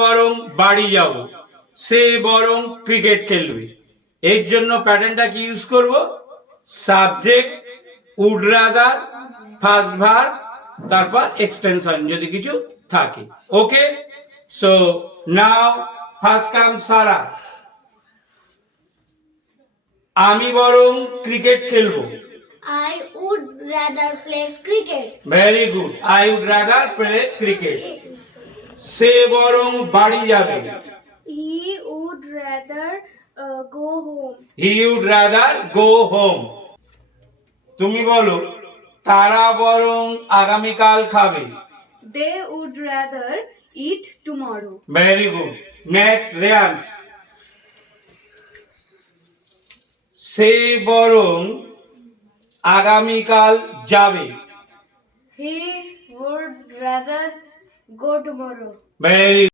বরং বাড়ি যাব সে বরং ক্রিকেট খেলবে। এর জন্য প্যাটার্নটা কি ইউজ করব? সাবজেক্ট উড রাদার ফার্স্ট ভার তারপর এক্সটেনশন যদি কিছু থাকে। Okay so now first come সারা আমি বরং ক্রিকেট খেলব। I would rather play cricket. Very good I would rather play cricket সে বরং বাড়ি যাবে। হি গো হোম তুমি বলো তারা বরং আগামীকাল খাবে। They would rather eat tomorrow very good next রিয়ান্স সে বরং আগামীকাল যাবে। Go tomorrow. ভেরি